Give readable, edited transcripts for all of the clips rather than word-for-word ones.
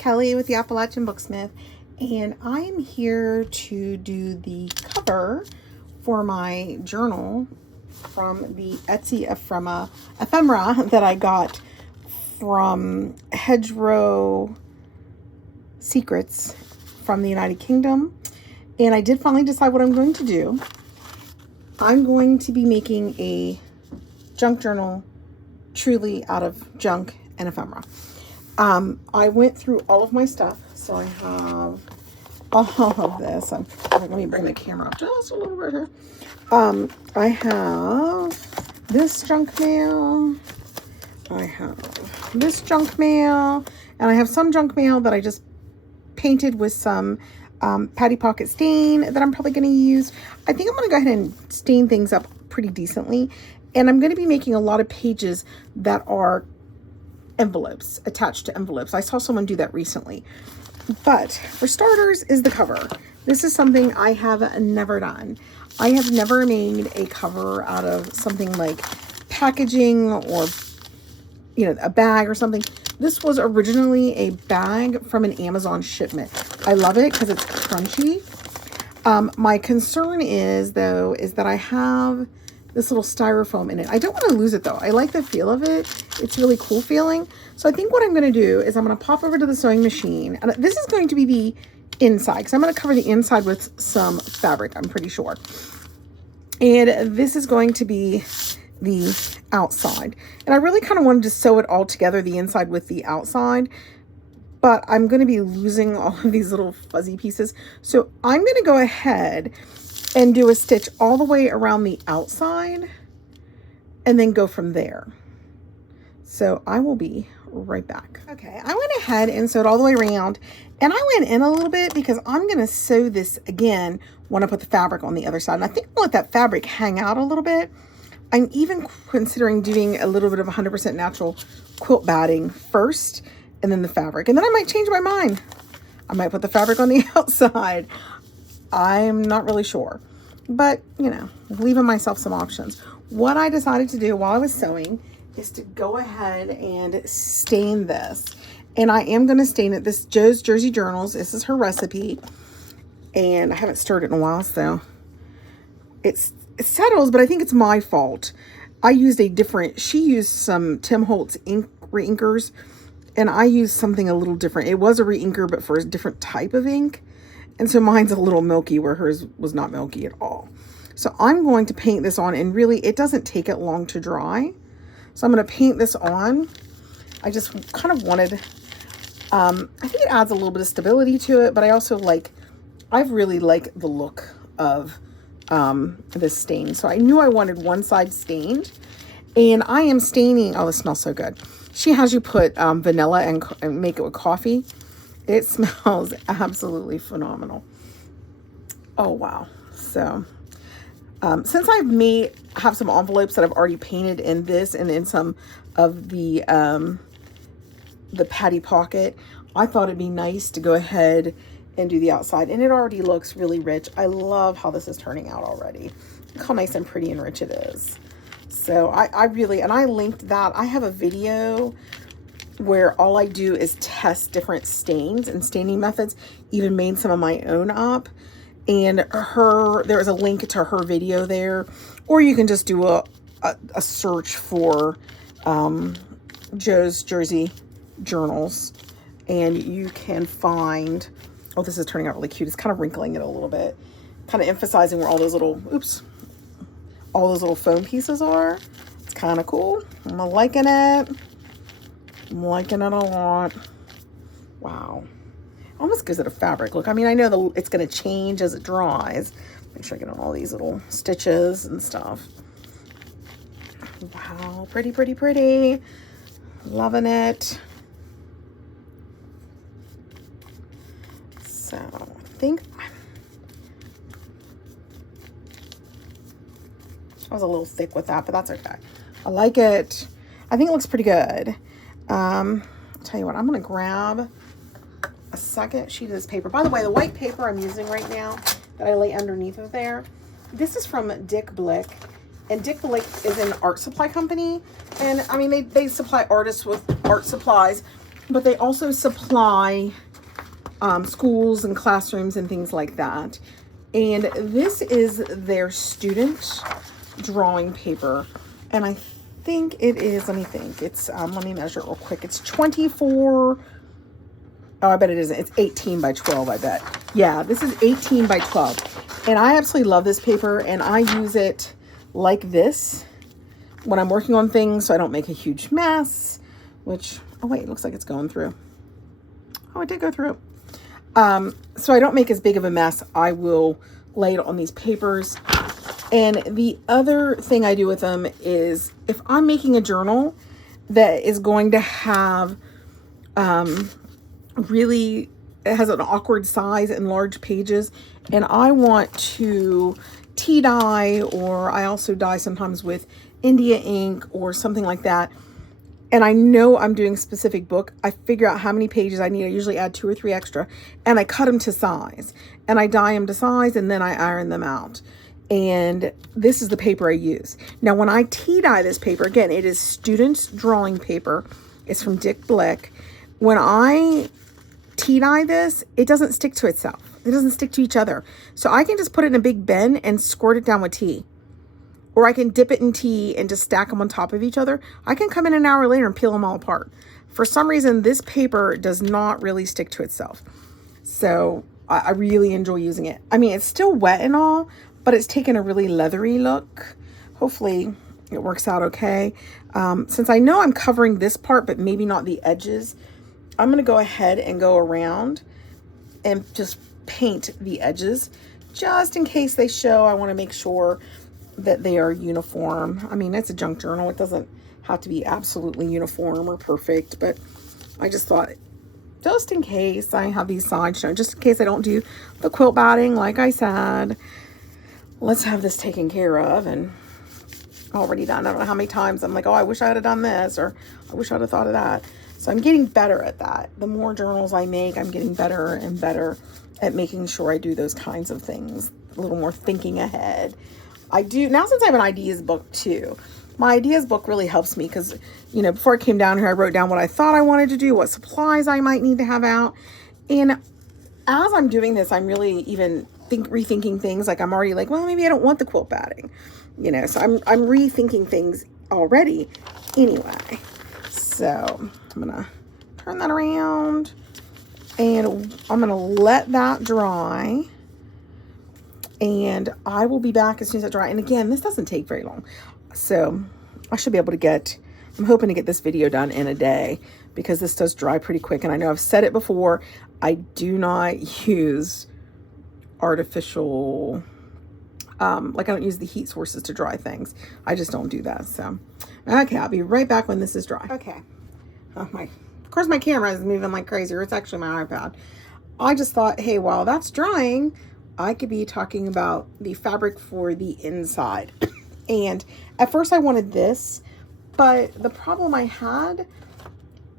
Kelly with the Appalachian Booksmith, and I am here to do the cover for my journal from the Etsy ephemera that I got from Hedgerow Secrets from the United Kingdom. And I did finally decide what I'm going to do. I'm going to be making a junk journal truly out of junk and ephemera. I went through all of my stuff, so I have all of this. Let me bring the camera up just a little bit here. I have this junk mail. I have this junk mail, and I have some junk mail that I just painted with some Patty Pocket stain that I'm probably going to use. I think I'm going to go ahead and stain things up pretty decently, and I'm going to be making a lot of pages that are envelopes, attached to envelopes. I saw someone do that recently. But for starters is the cover. This is something I have never done. I have never made a cover out of something like packaging or, you know, a bag or something. This was originally a bag from an Amazon shipment. I love it because it's crunchy. My concern is, though, is that I have this little styrofoam in it. I don't want to lose it, though. I like the feel of it. It's really cool feeling. So I think what I'm going to do is I'm going to pop over to the sewing machine. And this is going to be the inside, because I'm going to cover the inside with some fabric, I'm pretty sure. And this is going to be the outside. And I really kind of wanted to sew it all together, the inside with the outside. But I'm going to be losing all of these little fuzzy pieces. So I'm going to go ahead and do a stitch all the way around the outside and then go from there. So I will be right back. Okay, I went ahead and sewed all the way around, and I went in a little bit because I'm going to sew this again when I put the fabric on the other side. And I think I'll let that fabric hang out a little bit. I'm even considering doing a little bit of 100% natural quilt batting first and then the fabric. And then I might change my mind. I might put the fabric on the outside. I'm not really sure, but you know, leaving myself some options. What I decided to do while I was sewing is to go ahead and stain this. And I am going to stain it. This Joe's Jersey Journals. This is her recipe. And I haven't stirred it in a while, so it settles, but I think it's my fault. I used a different, she used some Tim Holtz ink reinkers, and I used something a little different. It was a reinker, but for a different type of ink. And so mine's a little milky where hers was not milky at all. So I'm going to paint this on, and really it doesn't take it long to dry. So I'm going to paint this on. I just kind of wanted, I think it adds a little bit of stability to it, but I also I really like the look of this stain. So I knew I wanted one side stained, and I am staining, oh, it smells so good. She has you put vanilla and make it with coffee. It smells absolutely phenomenal. Oh, wow. So, since I have some envelopes that I've already painted in this and in some of the Patty Pocket, I thought it'd be nice to go ahead and do the outside. And it already looks really rich. I love how this is turning out already. Look how nice and pretty and rich it is. So I really, and I linked that. I have a video where all I do is test different stains and staining methods, even made some of my own up. And there is a link to her video there, or you can just do a search for Joe's Jersey Journals, and you can find, oh, this is turning out really cute. It's kind of wrinkling it a little bit, kind of emphasizing where all those little, all those little foam pieces are. It's kind of cool. I'm liking it. I'm liking it a lot. Wow. Almost gives it a fabric look. I mean, I know it's going to change as it dries. Make sure I get on all these little stitches and stuff. Wow. Pretty, pretty, pretty. Loving it. So, I think I was a little thick with that, but that's okay. I like it. I think it looks pretty good. I'll tell you what, I'm going to grab a second sheet of this paper. By the way, the white paper I'm using right now that I lay underneath of there, this is from Dick Blick. And Dick Blick is an art supply company. And I mean, they supply artists with art supplies. but they also supply schools and classrooms and things like that. And this is their student drawing paper. And I think it is, let me think. It's, let me measure it real quick. It's 24. Oh, I bet it isn't. It's 18 by 12, I bet. Yeah, this is 18 by 12. And I absolutely love this paper, and I use it like this when I'm working on things so I don't make a huge mess, which, oh wait, it looks like it's going through. Oh, it did go through. So I don't make as big of a mess. I will lay it on these papers. And the other thing I do with them is if I'm making a journal that is going to have, really, it has an awkward size and large pages, and I want to tea dye, or I also dye sometimes with India ink or something like that, and I know I'm doing a specific book, I figure out how many pages I need. I usually add 2 or 3 extra, and I cut them to size, and I dye them to size, and then I iron them out. And this is the paper I use. Now, when I tea dye this paper, again, it is students' drawing paper. It's from Dick Blick. When I tea dye this, it doesn't stick to itself. It doesn't stick to each other. So I can just put it in a big bin and squirt it down with tea. Or I can dip it in tea and just stack them on top of each other. I can come in an hour later and peel them all apart. For some reason, this paper does not really stick to itself. So I really enjoy using it. I mean, it's still wet and all, but it's taken a really leathery look. Hopefully it works out okay. Since I know I'm covering this part, but maybe not the edges, I'm going to go ahead and go around and just paint the edges just in case they show. I want to make sure that they are uniform. I mean, it's a junk journal. It doesn't have to be absolutely uniform or perfect, but I just thought just in case I have these sides shown, just in case I don't do the quilt batting, like I said, let's have this taken care of. And already done. I don't know how many times I'm like, oh, I wish I had done this, or I wish I'd have thought of that. So I'm getting better at that. The more journals I make, I'm getting better and better at making sure I do those kinds of things. A little more thinking ahead. I do, now since I have an ideas book too, my ideas book really helps me because, you know, before I came down here, I wrote down what I thought I wanted to do, what supplies I might need to have out. And as I'm doing this, I'm really even rethinking things. Like I'm already like, well, maybe I don't want the quilt batting, you know, so I'm rethinking things already anyway. So I'm going to turn that around and I'm going to let that dry. And I will be back as soon as it dry. And again, this doesn't take very long. So I should be able to get, I'm hoping to get this video done in a day because this does dry pretty quick. And I know I've said it before, I do not use artificial, like I don't use the heat sources to dry things. I just don't do that. So, okay, I'll be right back when this is dry. Okay. Oh my, of course my camera is moving like crazy, or it's actually my iPad. I just thought, hey, while that's drying, I could be talking about the fabric for the inside. And at first I wanted this, but the problem I had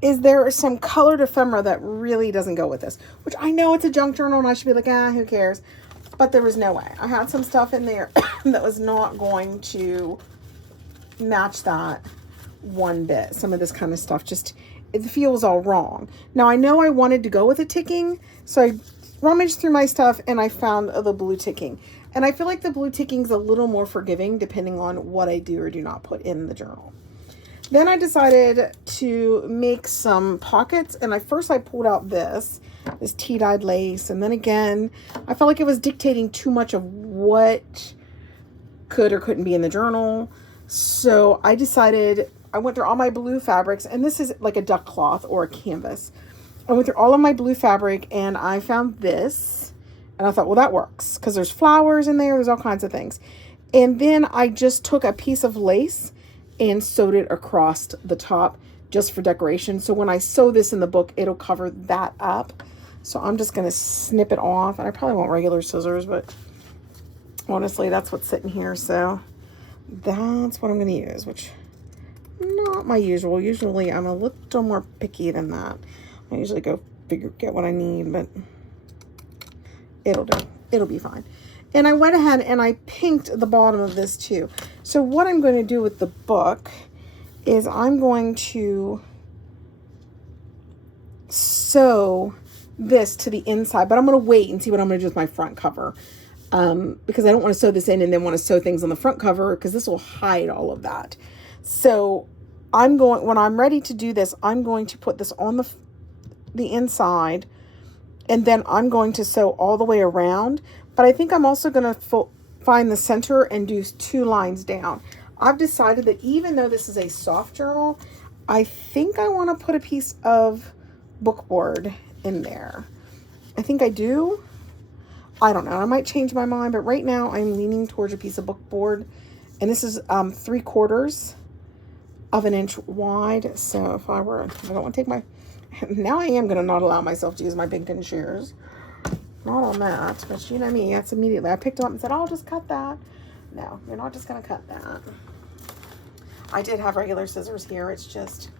is there is some colored ephemera that really doesn't go with this, which I know it's a junk journal and I should be like, who cares? But there was no way. I had some stuff in there that was not going to match that one bit. Some of this kind of stuff just, it feels all wrong. Now I know I wanted to go with a ticking, so I rummaged through my stuff and I found the blue ticking. And I feel like the blue ticking is a little more forgiving depending on what I do or do not put in the journal. Then I decided to make some pockets, and first I pulled out this tea-dyed lace, and then again, I felt like it was dictating too much of what could or couldn't be in the journal. So I decided, I went through all my blue fabrics, and this is like a duck cloth or a canvas. I went through all of my blue fabric and I found this, and I thought, well, that works because there's flowers in there, there's all kinds of things. And then I just took a piece of lace and sewed it across the top just for decoration. So when I sew this in the book, it'll cover that up. So I'm just going to snip it off, and I probably want regular scissors, but honestly, that's what's sitting here. So that's what I'm going to use, which not my usual. Usually I'm a little more picky than that. I usually go get what I need, but it'll do. It'll be fine. And I went ahead and I pinked the bottom of this too. So what I'm going to do with the book is I'm going to sew this to the inside, but I'm going to wait and see what I'm going to do with my front cover. Because I don't want to sew this in and then want to sew things on the front cover, because this will hide all of that. So when I'm ready to do this, I'm going to put this on the inside, and then I'm going to sew all the way around. But I think I'm also going to find the center and do 2 lines down. I've decided that even though this is a soft journal, I think I want to put a piece of bookboard in there. I think I do. I don't know. I might change my mind, but right now I'm leaning towards a piece of bookboard, and this is 3/4 of an inch wide. So if I don't want to take my, now I am going to not allow myself to use my big gun shears. Not on that, but you know me, that's immediately. I picked them up and said, I'll just cut that. No, you're not just going to cut that. I did have regular scissors here. It's just,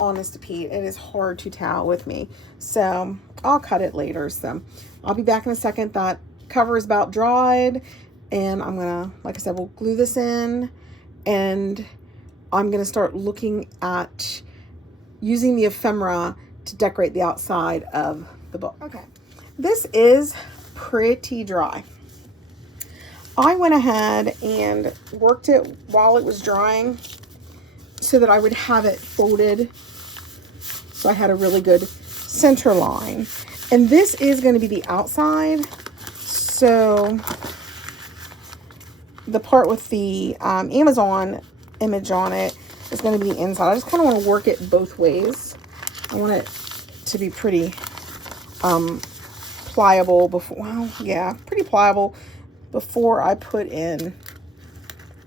honest to Pete, it is hard to towel with me. So I'll cut it later. So I'll be back in a second. That cover is about dried, and I'm going to, like I said, we'll glue this in, and I'm going to start looking at using the ephemera to decorate the outside of the book. Okay. This is pretty dry. I went ahead and worked it while it was drying so that I would have it folded, so I had a really good center line. And this is going to be the outside. So the part with the Amazon image on it is going to be the inside. I just kind of want to work it both ways. I want it to be pretty pliable pretty pliable before I put in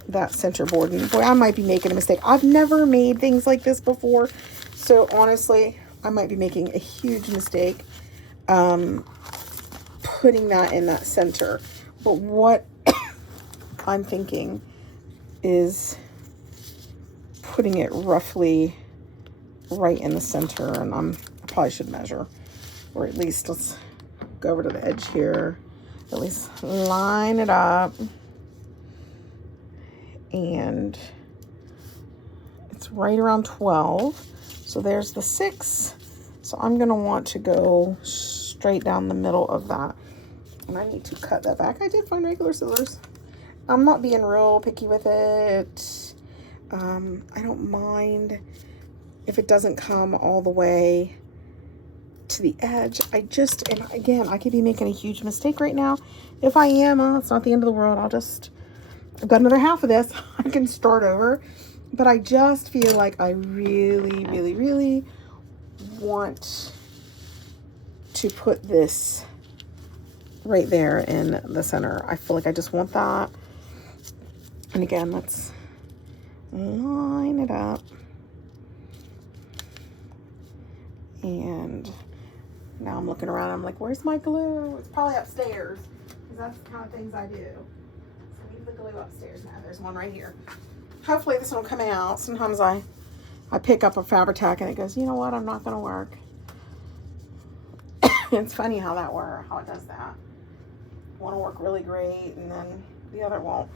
that center board. And boy, I might be making a mistake. I've never made things like this before, so honestly, I might be making a huge mistake putting that in that center. But what I'm thinking is putting it roughly right in the center, and I probably should measure, or at least let's go over to the edge here, at least line it up, and it's right around 12. So there's the 6. So I'm going to want to go straight down the middle of that, and I need to cut that back. I did find regular scissors. I'm not being real picky with it. I don't mind if it doesn't come all the way to the edge. And again, I could be making a huge mistake right now. If I am, it's not the end of the world. I've got another half of this. I can start over. But I just feel like I really, really, really want to put this right there in the center. I feel like I just want that. And again, let's line it up. And now I'm looking around. I'm like, where's my glue? It's probably upstairs, because that's the kind of things I do. So leave the glue upstairs. Now there's one right here. Hopefully this one will come out. Sometimes I pick up a Fabri-Tac and it goes, you know what, I'm not going to work. It's funny how it does that. One will work really great, and then the other won't.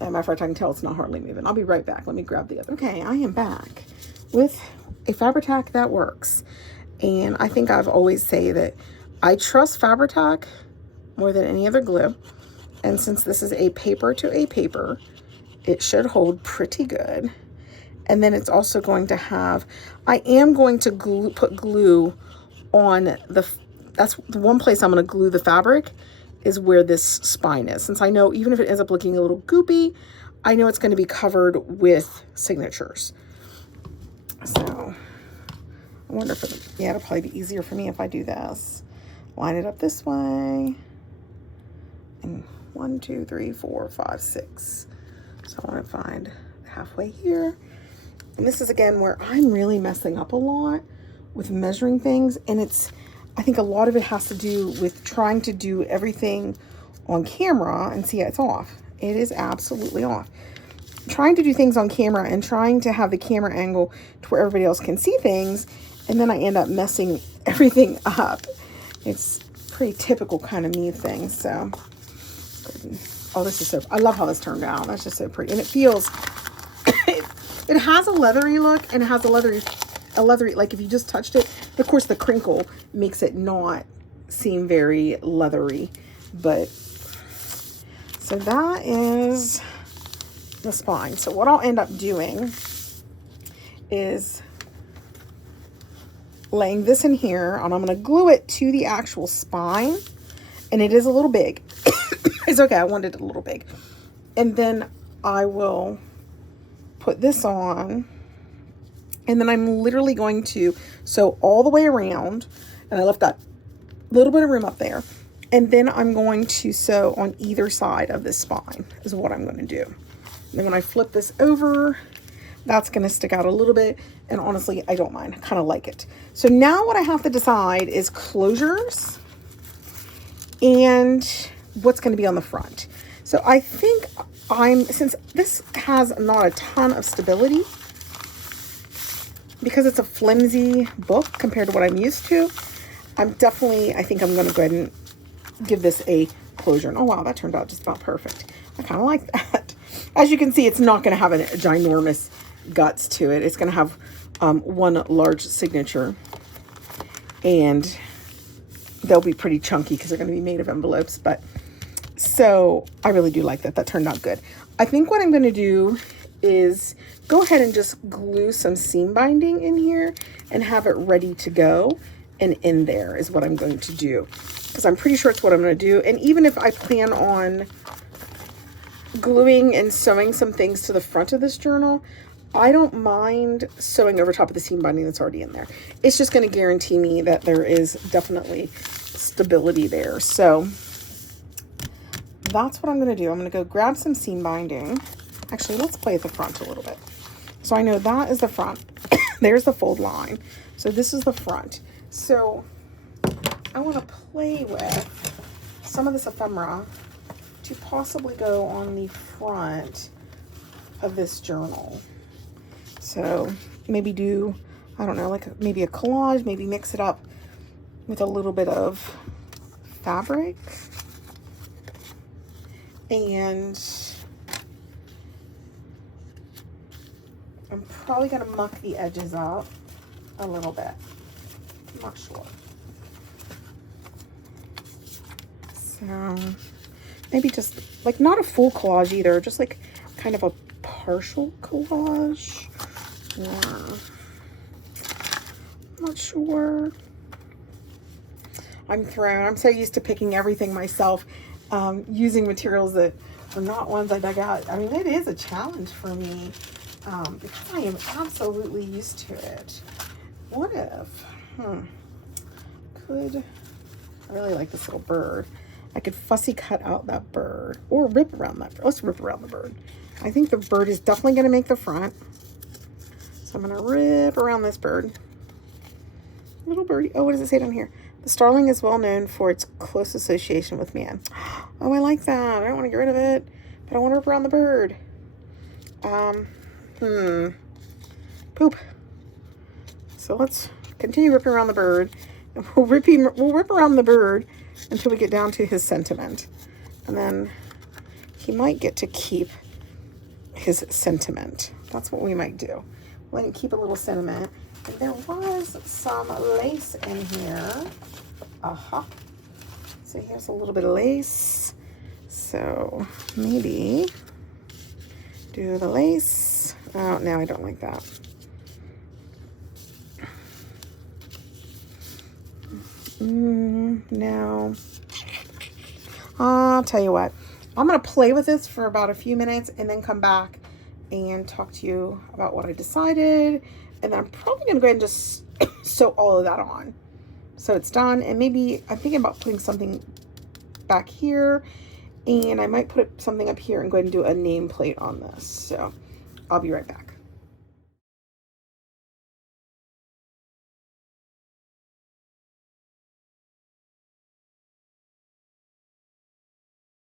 As a matter of fact, I can tell it's not hardly moving. I'll be right back. Let me grab the other. Okay, I am back with a Fabri-Tac that works. And I think I've always say that I trust Fabri-Tac more than any other glue. And since this is a paper to a paper, it should hold pretty good. And then it's also going to have, I am going to put glue on that's the one place I'm going to glue the fabric, is where this spine is. Since I know even if it ends up looking a little goopy, I know it's going to be covered with signatures. So I wonder if it'll probably be easier for me if I do this. Line it up this way. And 1, 2, 3, 4, 5, 6. So I want to find halfway here. And this is again where I'm really messing up a lot with measuring things. And I think a lot of it has to do with trying to do everything on camera, and see, it's off. It is absolutely off. Trying to do things on camera and trying to have the camera angle to where everybody else can see things, and then I end up messing everything up. It's pretty typical kind of me thing. So, oh, this is so, I love how this turned out. That's just so pretty. And it feels, it has a leathery look, and it has a leathery, like if you just touched it, Of course, the crinkle makes it not seem very leathery, but so that is the spine. So what I'll end up doing is laying this in here, and I'm going to glue it to the actual spine, and it is a little big. It's okay, I wanted it a little big. And then I will put this on, and then I'm literally going to sew all the way around, and I left that little bit of room up there, and then I'm going to sew on either side of this spine is what I'm going to do. And then when I flip this over, that's going to stick out a little bit, and honestly, I don't mind. I kind of like it. So now what I have to decide is closures and what's going to be on the front. So I think since this has not a ton of stability, because it's a flimsy book compared to what I'm used to, I think I'm going to go ahead and give this a closure. And oh wow, that turned out just about perfect. I kind of like that. As you can see, it's not going to have a ginormous guts to it. It's going to have one large signature, and they'll be pretty chunky because they're going to be made of envelopes. But so I really do like that. That turned out good. I think what I'm going to do is go ahead and just glue some seam binding in here and have it ready to go. And in there is what I'm going to do, because I'm pretty sure it's what I'm going to do. And even if I plan on gluing and sewing some things to the front of this journal, I don't mind sewing over top of the seam binding that's already in there. It's just going to guarantee me that there is definitely stability there. So that's what I'm going to do. I'm going to go grab some seam binding. Actually, let's play at the front a little bit. So I know that is the front. There's the fold line. So this is the front. So I want to play with some of this ephemera to possibly go on the front of this journal. So maybe do, I don't know, like maybe a collage, maybe mix it up with a little bit of fabric. And I'm probably going to muck the edges up a little bit. I'm not sure. So maybe just like not a full collage either, just like kind of a partial collage. Or I'm not sure. I'm thrown. I'm so used to picking everything myself, using materials that are not ones I dug out. I mean, it is a challenge for me because I am absolutely used to it. What if, I really like this little bird. I could fussy cut out that bird or rip around that bird. Let's rip around the bird. I think the bird is definitely going to make the front. So I'm going to rip around this bird. Little birdie. Oh, what does it say down here? The starling is well known for its close association with man. Oh, I like that. I don't want to get rid of it, but I want to rip around the bird. Poop. So let's continue ripping around the bird. And we'll rip around the bird until we get down to his sentiment. And then he might get to keep his sentiment. That's what we might do. Let him keep a little sentiment. And there was some lace in here. So here's a little bit of lace. So maybe do the lace. Oh, no, I don't like that. No. I'll tell you what. I'm going to play with this for about a few minutes and then come back and talk to you about what I decided. And then I'm probably going to go ahead and just sew all of that on. So it's done. And maybe I'm thinking about putting something back here. And I might put something up here and go ahead and do a nameplate on this. So I'll be right back.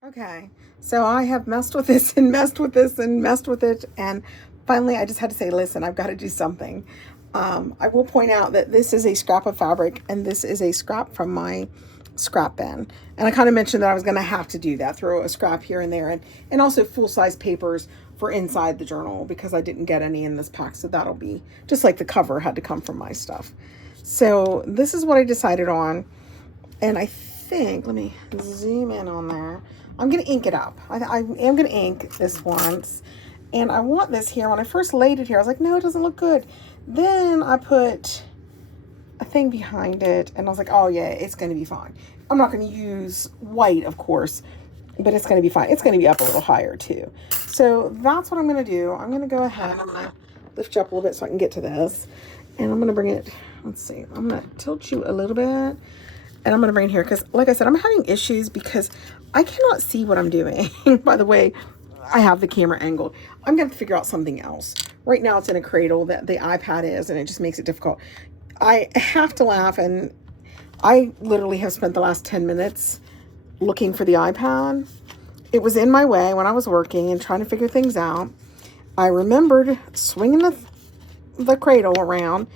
Okay, so I have messed with this and messed with this and messed with it, and finally I just had to say, listen, I've got to do something. I will point out that this is a scrap of fabric, and this is a scrap from my scrap bin. And I kind of mentioned that I was going to have to do that, throw a scrap here and there, and also full-size papers for inside the journal because I didn't get any in this pack, so that'll be, just like the cover had to come from my stuff. So this is what I decided on. And I think, let me zoom in on there. I'm going to ink it up. I am going to ink this once. And I want this here. When I first laid it here, I was like, no, it doesn't look good. Then I put a thing behind it. And I was like, oh, yeah, it's going to be fine. I'm not going to use white, of course, but it's going to be fine. It's going to be up a little higher, too. So that's what I'm going to do. I'm going to go ahead. I'm going to lift you up a little bit so I can get to this. And I'm going to bring it, let's see. I'm going to tilt you a little bit. And I'm going to bring it here because, like I said, I'm having issues because I cannot see what I'm doing. By the way, I have the camera angled. I'm going to figure out something else. Right now it's in a cradle that the iPad is, and it just makes it difficult. I have to laugh, and I literally have spent the last 10 minutes looking for the iPad. It was in my way when I was working and trying to figure things out. I remembered swinging the cradle around,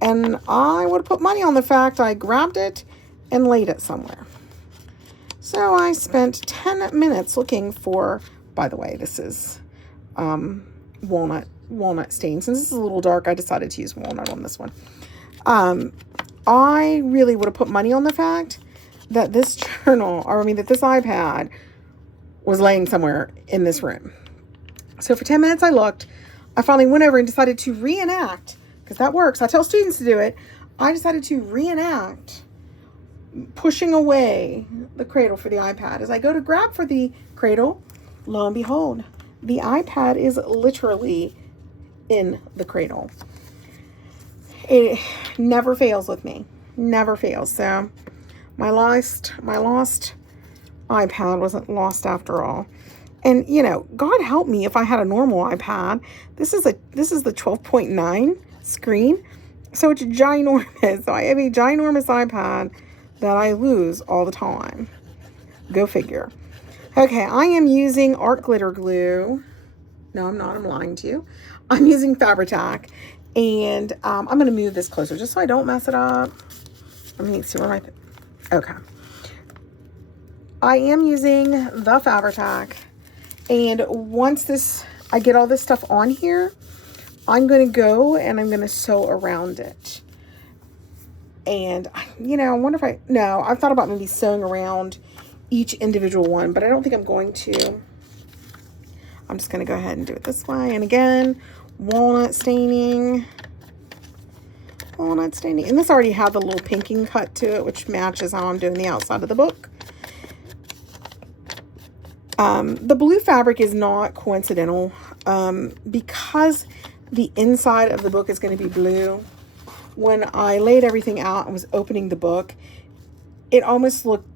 and I would have put money on the fact I grabbed it and laid it somewhere. So I spent 10 minutes looking for, by the way, this is walnut stain. Since this is a little dark, I decided to use walnut on this one. I really would have put money on the fact that this journal, or I mean that this iPad was laying somewhere in this room. So for 10 minutes I looked. I finally went over and decided to reenact, because that works. I tell students to do it. I decided to reenact pushing away the cradle for the iPad. As I go to grab for the cradle, lo and behold, the iPad is literally in the cradle. It never fails with me. Never fails. So my lost iPad wasn't lost after all. And you know, God help me if I had a normal iPad. This is the 12.9 screen. So it's ginormous. So I have a ginormous iPad that I lose all the time. Go figure. Okay, I am using art glitter glue. No, I'm not. I'm lying to you. I'm using Fabri-Tac. And I'm going to move this closer just so I don't mess it up. Let me see where my... Okay. I am using the Fabri-Tac. And once I get all this stuff on here, I'm going to go and I'm going to sew around it. And, you know, I wonder if I've thought about maybe sewing around each individual one, but I don't think I'm going to. I'm just going to go ahead and do it this way. And again, walnut staining. Walnut staining. And this already had the little pinking cut to it, which matches how I'm doing the outside of the book. The blue fabric is not coincidental, because the inside of the book is going to be blue. When I laid everything out and was opening the book, it almost looked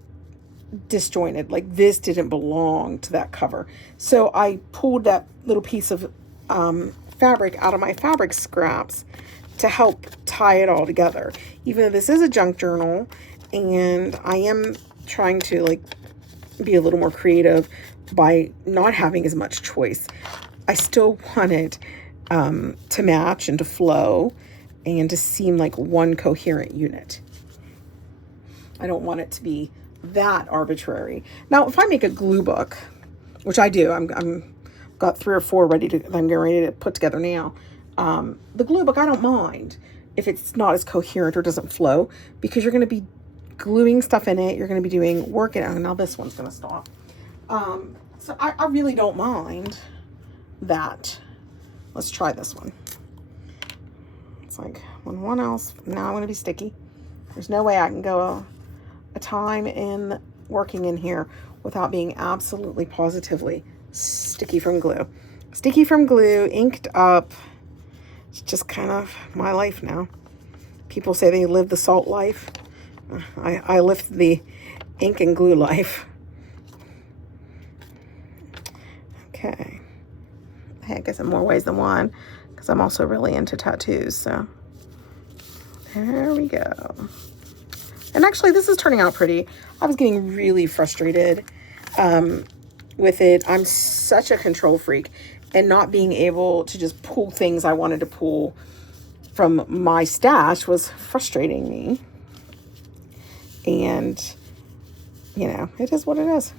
disjointed, like this didn't belong to that cover. So I pulled that little piece of fabric out of my fabric scraps to help tie it all together. Even though this is a junk journal and I am trying to like be a little more creative by not having as much choice, I still wanted to match and to flow and to seem like one coherent unit. I don't want it to be that arbitrary. Now, if I make a glue book, which I do, I'm got 3 or 4 that I'm getting ready to put together now. The glue book, I don't mind if it's not as coherent or doesn't flow, because you're going to be gluing stuff in it. You're going to be doing work in it. Oh, now this one's going to stop. So I really don't mind that. Let's try this one. It's like when one else, now I'm going to be sticky. There's no way I can go a time in working in here without being absolutely positively sticky from glue. Sticky from glue, inked up. It's just kind of my life now. People say they live the salt life. I live the ink and glue life. Okay. Hey, I guess in more ways than one, because I'm also really into tattoos. So there we go. And actually, this is turning out pretty. I was getting really frustrated with it. I'm such a control freak, and not being able to just pull things I wanted to pull from my stash was frustrating me. And, you know, it is what it is.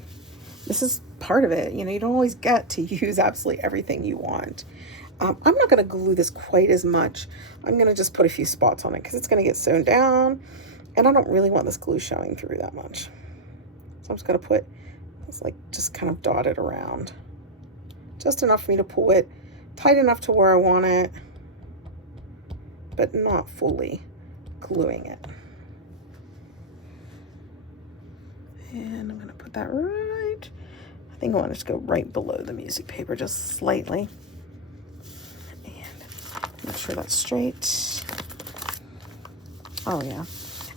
This is part of it. You know, you don't always get to use absolutely everything you want. I'm not going to glue this quite as much. I'm going to just put a few spots on it because it's going to get sewn down. And I don't really want this glue showing through that much. So I'm just going to put, it's like just kind of dot it around. Just enough for me to pull it tight enough to where I want it, but not fully gluing it. And I'm going to put that right, I think I want to just go right below the music paper, just slightly. And make sure that's straight. Oh yeah.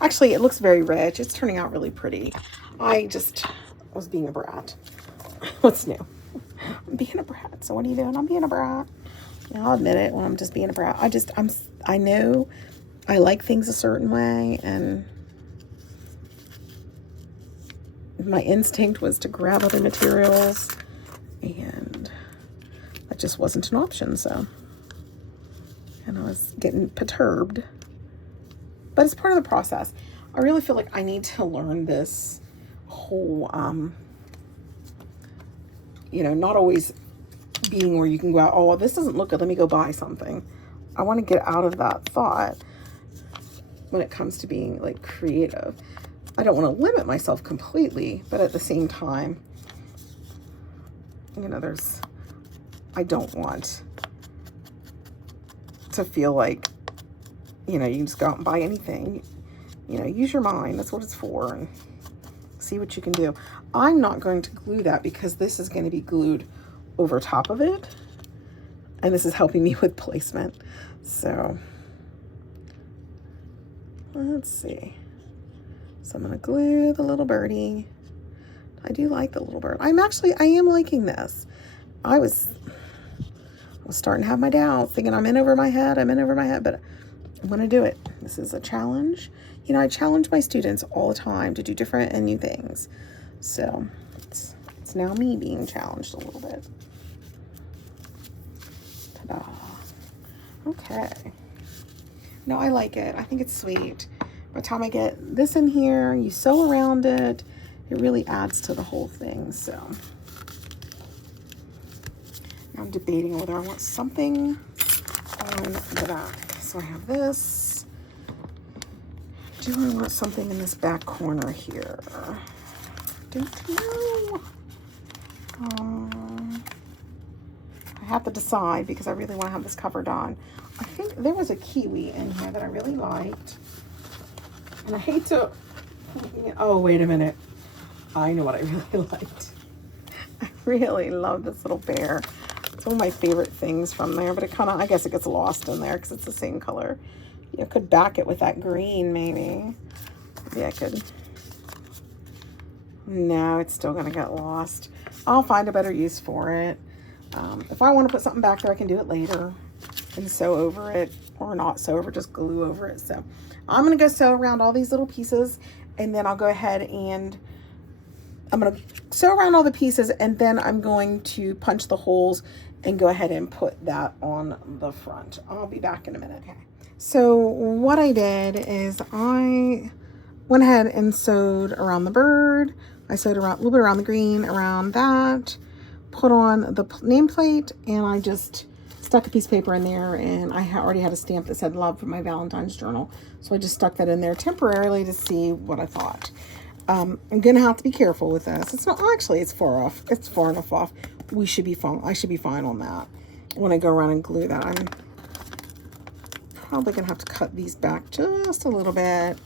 Actually, it looks very rich. It's turning out really pretty. I just was being a brat. What's new? I'm being a brat. So what are you doing? I'm being a brat. I'll admit it when I'm just being a brat. I know I like things a certain way, and my instinct was to grab other materials, and that just wasn't an option. So, and I was getting perturbed, but it's part of the process. I really feel like I need to learn this whole, not always being where you can go out, oh, well, this doesn't look good, let me go buy something. I want to get out of that thought when it comes to being like creative. I don't want to limit myself completely, but at the same time, I don't want to feel like, you can just go out and buy anything. Use your mind. That's what it's for, and see what you can do. I'm not going to glue that because this is going to be glued over top of it, and this is helping me with placement. So let's see. So I'm going to glue the little birdie. I do like the little bird. I am liking this. I was starting to have my doubts, thinking I'm in over my head, but I'm going to do it. This is a challenge. I challenge my students all the time to do different and new things. So it's now me being challenged a little bit. Ta-da. Okay. No, I like it. I think it's sweet. By the time I get this in here, you sew around it, it really adds to the whole thing. So now I'm debating whether I want something on the back. So I have this. Do I want something in this back corner here? Don't know. I have to decide because I really want to have this cover done. I think there was a kiwi in here that I really liked. And I hate to... Oh, wait a minute. I know what I really liked. I really love this little bear. It's one of my favorite things from there, but I guess it gets lost in there because it's the same color. You could back it with that green, maybe. Maybe I could. No, it's still going to get lost. I'll find a better use for it. If I want to put something back there, I can do it later and sew over it, or not sew over, just glue over it. So I'm going to go sew around all these little pieces, and then I'll go ahead and I'm going to sew around all the pieces, and then I'm going to punch the holes and go ahead and put that on the front. I'll be back in a minute. Okay. So what I did is I went ahead and sewed around the bird. I sewed around a little bit around the green, around that, put on the nameplate, and I just stuck a piece of paper in there, and I already had a stamp that said love for my Valentine's journal. So I just stuck that in there temporarily to see what I thought. I'm going to have to be careful with this. It's not, actually, it's far off. It's far enough off. We should be fine. I should be fine on that. When I go around and glue that, I'm probably going to have to cut these back just a little bit.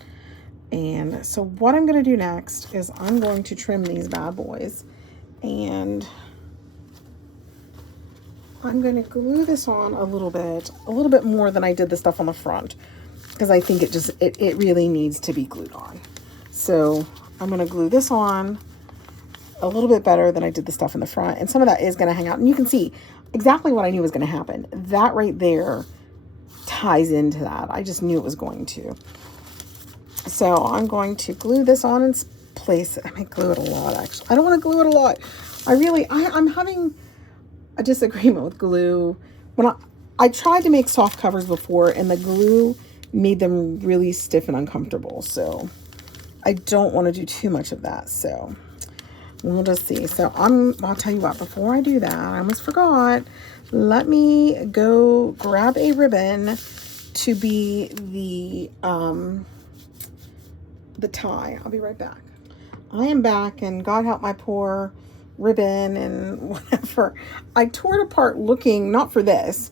And so what I'm going to do next is I'm going to trim these bad boys, and I'm going to glue this on a little bit more than I did the stuff on the front, because I think it really needs to be glued on. So I'm going to glue this on a little bit better than I did the stuff in the front, and some of that is going to hang out, and you can see exactly what I knew was going to happen. That right there ties into that. I just knew it was going to. So I'm going to glue this on in place. I might glue it a lot, actually. I don't want to glue it a lot. I'm having a disagreement with glue. When I tried to make soft covers before, and the glue made them really stiff and uncomfortable. So I don't want to do too much of that. So We'll just see. So I'll tell you what, before I do that, I almost forgot. Let me go grab a ribbon to be the tie. I'll be right back. I am back, and God help my poor ribbon and whatever. I tore it apart looking, not for this.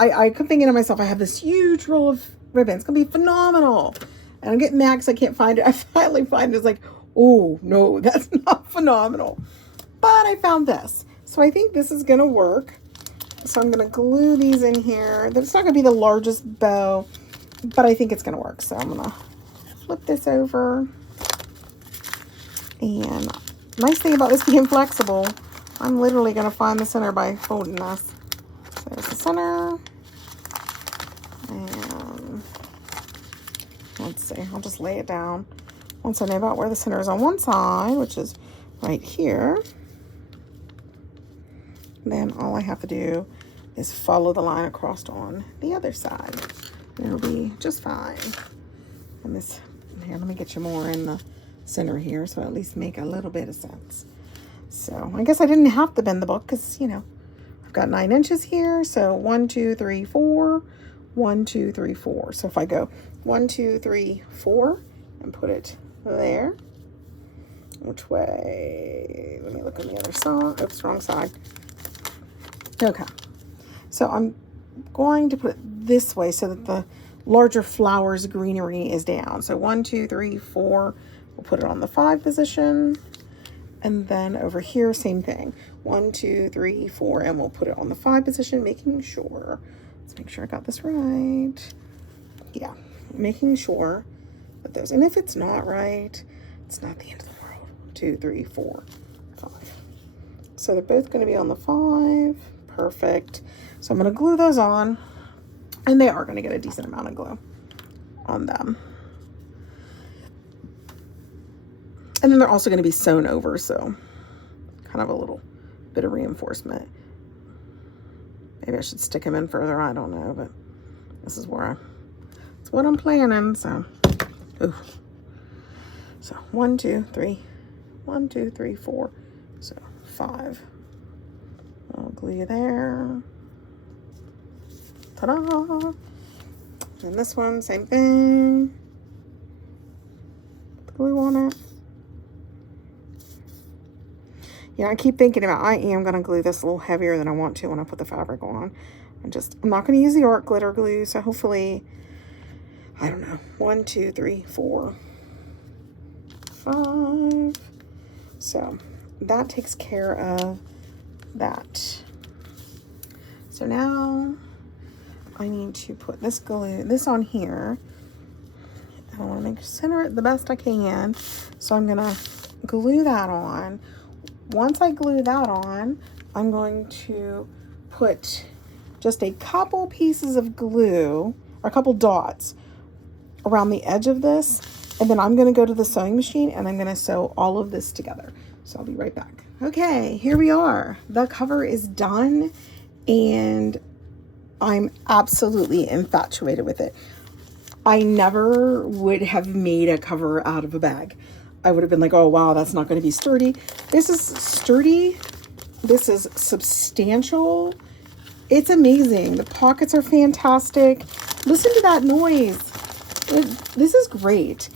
I kept thinking to myself, I have this huge roll of ribbon. It's going to be phenomenal. And I'm getting mad because I can't find it. I finally find it. It's like, oh, no, that's not phenomenal. But I found this. So I think this is going to work. So I'm going to glue these in here. It's not going to be the largest bow, but I think it's going to work. So I'm going to flip this over. And nice thing about this being flexible, I'm literally going to find the center by folding this. So there's the center. And let's see, I'll just lay it down. Once I know about where the center is on one side, which is right here, then all I have to do is follow the line across on the other side. And it'll be just fine. And this, here, let me get you more in the center here so at least make a little bit of sense. So I guess I didn't have to bend the book because, you know, I've got 9 inches here. So 1, 2, 3, 4, 1, 2, 3, 4. So if I go 1, 2, 3, 4 and put it there, which way? Let me look on the other side. Oops, wrong side. Okay. So I'm going to put it this way so that the larger flowers greenery is down. So 1, 2, 3, 4. We'll put it on the 5 position. And then over here, same thing. 1, 2, 3, 4, and we'll put it on the 5 position, making sure. Let's make sure I got this right. Yeah, making sure that those. And if it's not right, it's not the end of the world. 2, 3, 4, 5. So they're both going to be on the 5. Perfect. So I'm going to glue those on, and they are going to get a decent amount of glue on them. And then they're also going to be sewn over, so kind of a little bit of reinforcement. Maybe I should stick them in further. I don't know, but this is where it's what I'm planning. So, ooh. So 1, 2, 3, 1, 2, 3, 4. So 5. I'll glue you there. Ta-da! And this one, same thing. Glue on it. Yeah, I keep thinking about, I am going to glue this a little heavier than I want to when I put the fabric on. I'm not going to use the art glitter glue, so hopefully, I don't know, 1, 2, 3, 4, 5. So that takes care of that. So now I need to put this on here. I want to center it the best I can. So I'm going to glue that on. Once I glue that on, I'm going to put just a couple pieces of glue, or a couple dots around the edge of this, and then I'm going to go to the sewing machine and I'm going to sew all of this together. So I'll be right back. Okay, here we are. The cover is done, and I'm absolutely infatuated with it. I never would have made a cover out of a bag. I would have been like, oh, wow, that's not going to be sturdy. This is sturdy. This is substantial. It's amazing. The pockets are fantastic. Listen to that noise. This is great.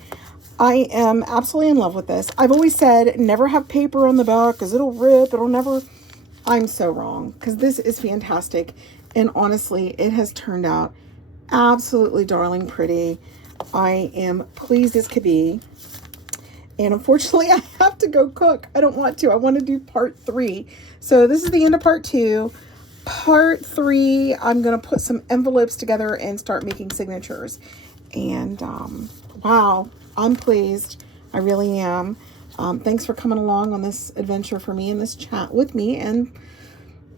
I am absolutely in love with this. I've always said never have paper on the back because it'll rip. It'll never. I'm so wrong because this is fantastic. And honestly, it has turned out absolutely darling pretty. I am pleased as could be. And unfortunately, I have to go cook. I don't want to. I want to do part 3. So this is the end of part 2. Part 3, I'm going to put some envelopes together and start making signatures. And wow, I'm pleased. I really am. Thanks for coming along on this adventure for me and this chat with me and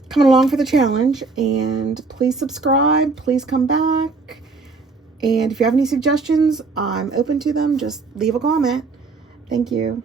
coming along for the challenge. And please subscribe. Please come back. And if you have any suggestions, I'm open to them. Just leave a comment. Thank you.